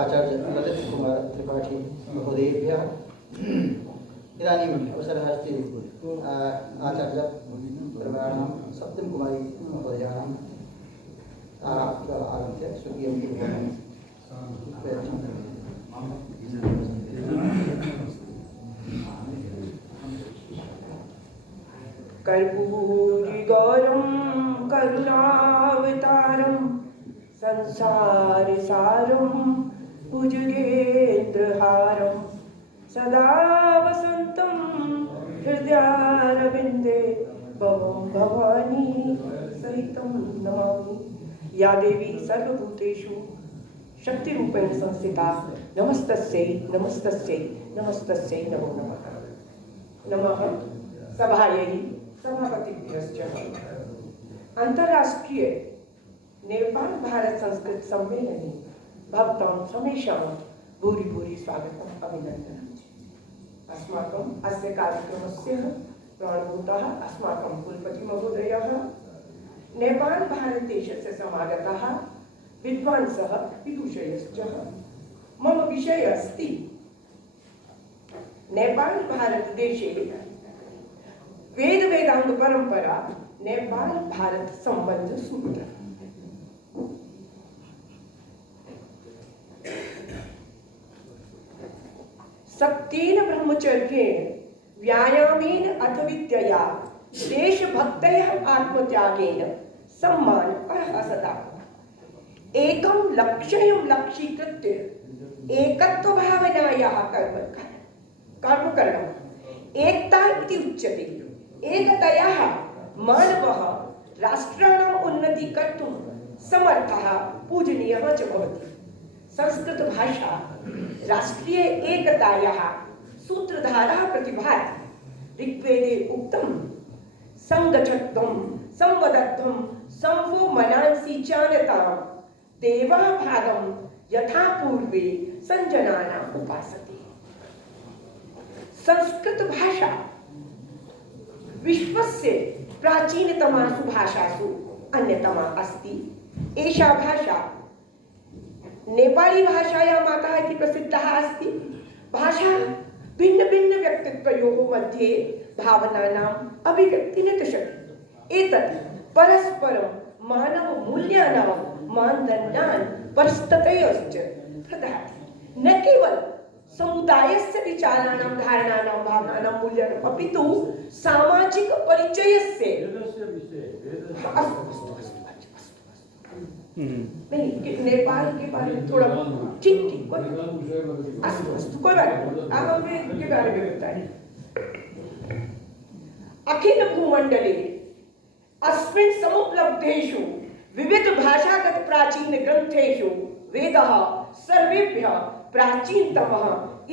आचार्य ललित कुमार त्रिपाठी महोदयेभ्यः इदानीम् अवसरः अस्ति आचार्य प्रवाणां सप्तमकुमारी महोदयानाम् आगत्य स्वकीयं कर्पूरिगौरं करुणावतारं संसारसारं भुजगेन्द्रहारं सदा वसन्तं हृदयारविन्दे भवं भवानी सहितं नमामि। या देवी सर्वभूतेषु शक्तिरूपेण संस्थिता नमस्तस्यै नमस्तस्यै नमस्तस्यै नमो नमः। नमः सभायै सभापतिभ्यश्च। अंतर्राष्ट्रीय नेपाल भारत संस्कृत सम्मेलने भवतां समेषां भूरि भूरि स्वागतम् अभिनन्दनम्। अस्माकम् अस्य कार्यक्रमस्य प्राणभूतः अस्माकं कुलपति महोदयः, नेपाल भारत देशस्य समागतः विद्वांसः विदुषयश्च। मम विषय अस्ति नेपाल भारत देशे वेद वेदांग परंपरा नेपाल भारत संबंध सूत्र। सत्येन ब्रह्मचर्येण व्यायामेन अथ विद्यया देशभक्तयः आत्मत्यागेन सम्मानः सदा एकं लक्ष्यं लक्ष्यीकृत्य एकत्वभावनायाः कर्म करणम् एकता इति उच्यते। एकतया मानवः राष्ट्राणाम् उन्नति कर्तुं समर्थः पूजनीयः च भवति। संस्कृत भाषा राष्ट्रीय एकतायाः सूत्रधारः प्रतिभाति। ऋग्वेदे उक्तं संगच्छध्वं संवदध्वं संवो मनांसि जानतां देवाः भागं यथा पूर्वे संजनानाम् उपासते। संस्कृत भाषा विश्वस्य प्राचीनतमासु भाषासु अन्यतमा अस्ति। एषा भाषा नेपाली भाषायां माता इति प्रसिद्धः अस्ति। भाषा भिन्न भिन्न व्यक्तित्वयोः मध्ये भावनानाम् अभिव्यक्तिं दर्शयति। एतत् परस्परं मानव मूल्यानां मानदण्डान् परिस्ततयश्च प्रददाति। न केवल समुदायस्य विचाराणां धारणानां भावनानां मूल्यानाम् अपितु सामाजिक परिचयस्य नहीं नेपाल के बारे में थोड़ा ठीक कोई कोई बात नहीं। अब हमें के बारे में बताइए। अखिल भूमंडले अस्मिन् समुपलब्धेषु विविध भाषागत प्राचीन ग्रंथेषु वेदः सर्वेभ्यः प्राचीनतमः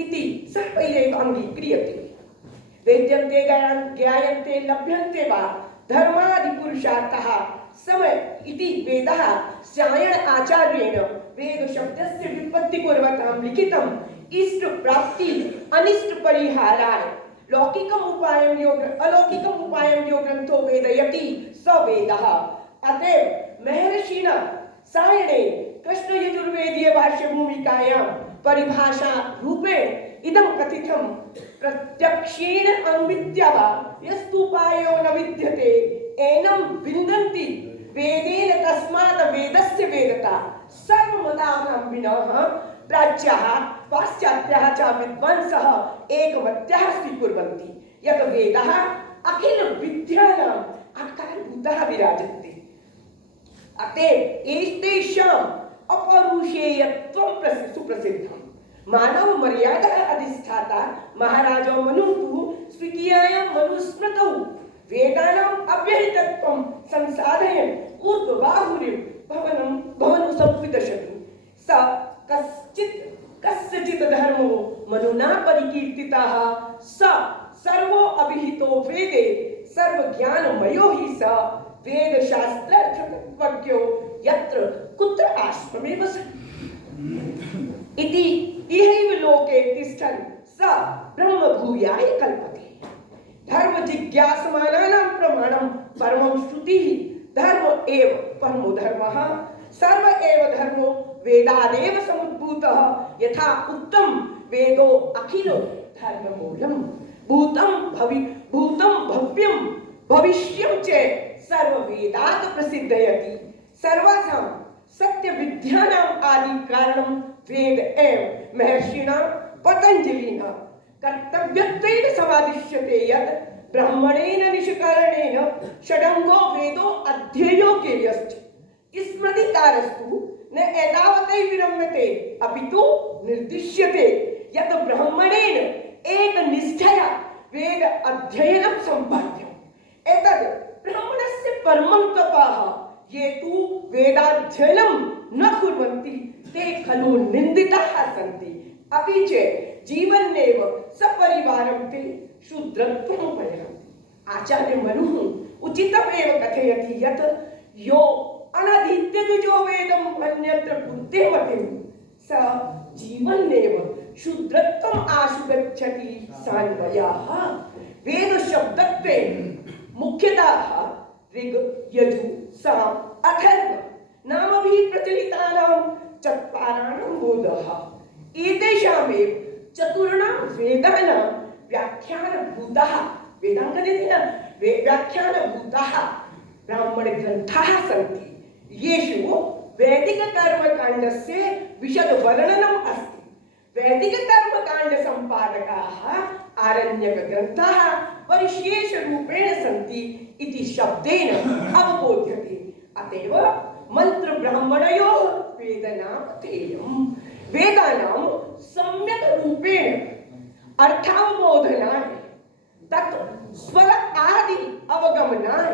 इति सर्वैरेव अङ्गीक्रियते। वेद्यन्ते ज्ञायन्ते लभ्यन्ते वा धर्मादिपुरुषार्थः समय इति वेदः सायण आचार्येण वेद शब्दस्य व्युत्पत्तिपूर्वकं लिखितम् इष्ट प्राप्ति अनिष्ट परिहाराय अलौकिकम् उपायं यो ग्रंथो वेदयति स वेदः। अतएव महर्षिणा सायणे कृष्ण यजुर्वेदीय भाष्य भूमिकायां परिभाषा रूपेण इदं कथितं प्रत्यक्षेण अनुविद्यः यस्तुपायो न विद्यते एनं विन्दन्ति वेदेन तस्मात् वेदस्य वेदता सर्वमतावलम्बिनः प्राच्याः पाश्चात्याः च विद्वांसः एकमत्यः स्वीकुर्वन्ति यत् वेदः अखिल विद्यानाम् आधारभूतः विराजते। अतएव एतेषाम् अपौरुषेयत्वं सुप्रसिद्धम्। मानव मर्यादा अधिष्ठाता महाराजो मनुः स्वीकीयायां मनुस्मृतौ वेदानाम् अव्यहितत्वं संसाधयन् ऊर्ध्वबाहुरिं भवनं संविदशति। स कस्यचित् धर्मो मनुना परिकीर्तितः स सर्वो अभिहितो वेदे सर्वज्ञानमयो हि स वेदशास्त्रार्थज्ञो यत्र कुत्र आश्रमे वसति इति इहैव लोके तिष्ठन् स ब्रह्म भूयाय कल्पते। धर्म जिज्ञासमानानां प्रमाणं परमं श्रुतिः धर्म एव परमो धर्मः सर्व एव धर्मो वेदादेव समुद्भूतः यथा उत्तम वेदो अखिलो धर्ममूलम भूतम भव्यम भविष्यं च सर्ववेदात् प्रसिद्धयति सर्वासां सत्य विद्यानाम् आदि कारणं वेद एव महर्षिणा पतंजलिना कर्तव्यत्वेन समादिश्यते यत् ब्राह्मणेन निष्करणेन षडंगो वेदो अध्येयो केयश्च स्मृतिकारस्तु न एतावतैव विरम्यते अपितु निर्दिश्यते यत् ब्राह्मणेन एकनिष्ठया वेद अध्ययनं सम्पाद्यम् एतद् ब्राह्मणस्य परमं तपः ये तु वेदाध्ययनं न कुर्वन्ति ते खलु निन्दिताः सन्ति अपि च जीवन्नेव सपरिवारं ते शूद्रत्वम् उपयान्ति आचार्य मनुः उचितमेव कथयति यत् यो अनधीत्य द्विजो वेदम् अन्यत्र कुरुते मतिं स जीवन्नेव शूद्रत्वम् आशु गच्छति सान्वयः वेदशब्दत्वेन मुख्यतः ऋग् यजु साम अथर्व नामभिः प्रचलितानां चत्वाराणां बोधः एतेषामेव चतुर्णां वेदानां व्याख्यानभूताः व्याख्यानभूताः ब्राह्मणग्रन्थाः सन्ति येषु वैदिककर्मकाण्डस्य विशदवर्णनम् अस्ति वैदिककर्मकाण्डसम्पादकाः आरण्यकग्रन्थाः परिशेषरूपेण सन्ति इति शब्देन अवबोध्यते अतएव मन्त्रब्राह्मणयोः वेदनामधेयम् वेदानां सम्यक् रूपेण अर्थावबोधनाय तत् स्वर आदि अवगमनाय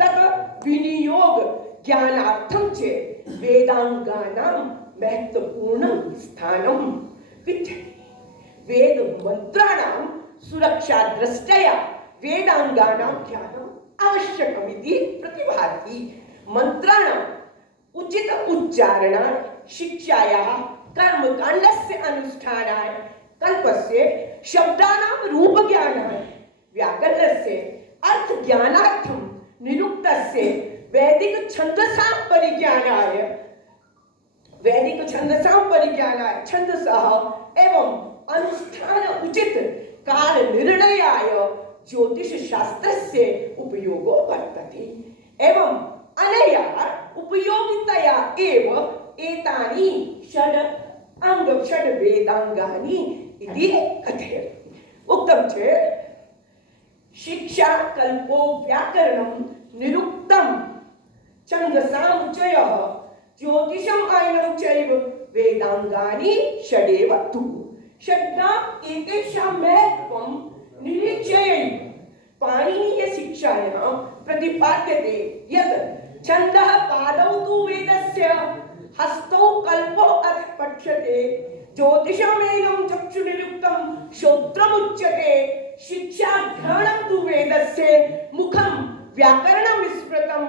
तत् विनियोग ज्ञानार्थं च वेदांगानां महत्वपूर्णं स्थानं विद्यते वेद मंत्राणां सुरक्षा दृष्ट्या वेदांगानां ज्ञानम् आवश्यकमिति प्रतिभाति मंत्राणाम् उचित उच्चारणाय शिक्षायाः कर्मकाण्डस्य अनुष्ठानाय कल्पस्य शब्दानां रूपज्ञानाय व्याकरणस्य अर्थज्ञानार्थं निरुक्तस्य वैदिक छन्दसां परिज्ञानाय छन्दसः एवं अनुष्ठान उचित काल निर्णयाय ज्योतिष शास्त्रस्य उपयोगो वर्तते एवं अनया उपयोगितया एव एतानि षड् वेदांगानि इति कथयति उक्तं चेत् शिक्षा कल्पो व्याकरणं निरुक्तं छन्दसां चयः ज्योतिषम् आयनं चैव वेदांगानि षडेव तु षड्णाम् एतेषां महत्त्वं निरीच्यैव पाणिनीयशिक्षायां प्रतिपाद्यते यत् छन्दः पादौ तु वेदस्य हस्तौ कल्पो अथ पठ्यते ज्योतिषमेनं चक्षुनिरुक्तं श्रोत्रमुच्यते शिक्षाघ्राणं तु वेदस्य मुखं व्याकरणं स्मृतं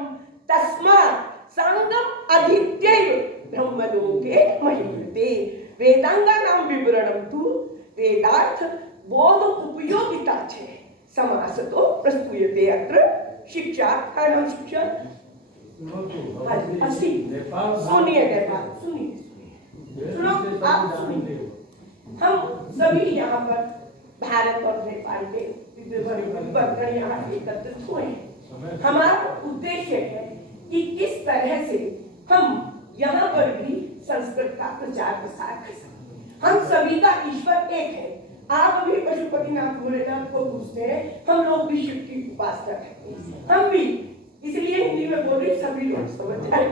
तस्मात् सांगम् अधीत्यैव ब्रह्मलोके महीयते वेदांगानां विवरणं तु वेदार्थ बोध उपयोगिता च समासतो प्रस्तूयते अत्र शिक्षा कानां शिक्षा अस्ति सुनिए सुनो आप सुनिए हम सभी यहाँ पर भारत और नेपाल के विद्वान यहाँ एकत्रित हुए हैं हमारा उद्देश्य है कि किस तरह से हम यहाँ पर भी संस्कृत का प्रचार प्रसार कर सकते हम सभी का ईश्वर एक है आप भी पशुपतिनाथ भोलेनाथ को पूछते हैं हम लोग भी शिव की उपासना करते हैं हम भी इसलिए हिंदी में बोल रही सभी लोग समझ जाए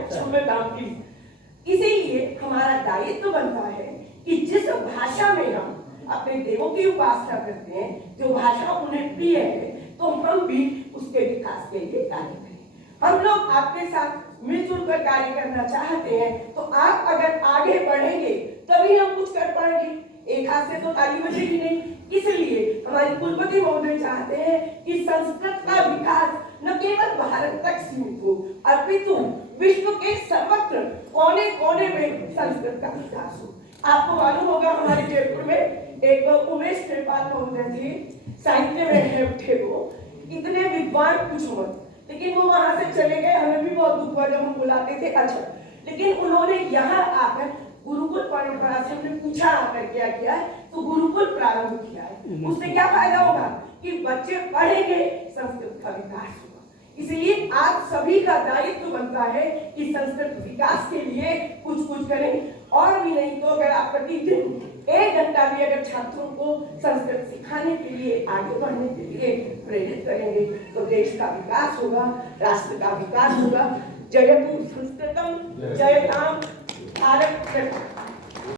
इसीलिए हमारा दायित्व बनता है कि जिस भाषा में हम अपने देवों की उपासना करते हैं जो भाषा उन्हें प्रिय है तो हम भी उसके विकास के लिए कार्य करें हम लोग आपके साथ मिलजुल कर कार्य करना चाहते हैं तो आप अगर आगे बढ़ेंगे तभी हम कुछ कर पाएंगे एक हाथ से तो ताली बजेगी नहीं इसलिए हमारी कुलपति महोदय चाहते हैं कि संस्कृत का विकास न केवल भारत तक सीमित हो अपितु विश्व के सर्वत्र कोने कोने में संस्कृत का विकास हो आपको मालूम होगा हमारे जयपुर में एक उमेश त्रिपाल महोदय थे साहित्य में है थे वो इतने विद्वान कुछ मत लेकिन वो वहां से चले गए हमें भी बहुत दुख हुआ जब हम बुलाते थे अच्छा लेकिन उन्होंने यहाँ आकर गुरुकुल परंपरा से हमने पूछा इच्छा आकर क्या किया है, तो गुरुकुल प्रारंभ किया है। उससे क्या फायदा होगा कि बच्चे पढ़ेंगे, संस्कृत का विकास होगा। इसलिए आज सभी का दायित्व बनता है कि संस्कृत विकास के लिए कुछ करें। और भी नहीं तो अगर आप प्रतिदिन 1 घंटा भी अगर छात्रों को संस्कृत सिखाने के लिए, आगे बढ़ने के लिए प्रेरित करेंगे तो देश का विकास होगा, राष्ट्र का विकास होगा। जयतु संस्कृतम, जयताम भारत।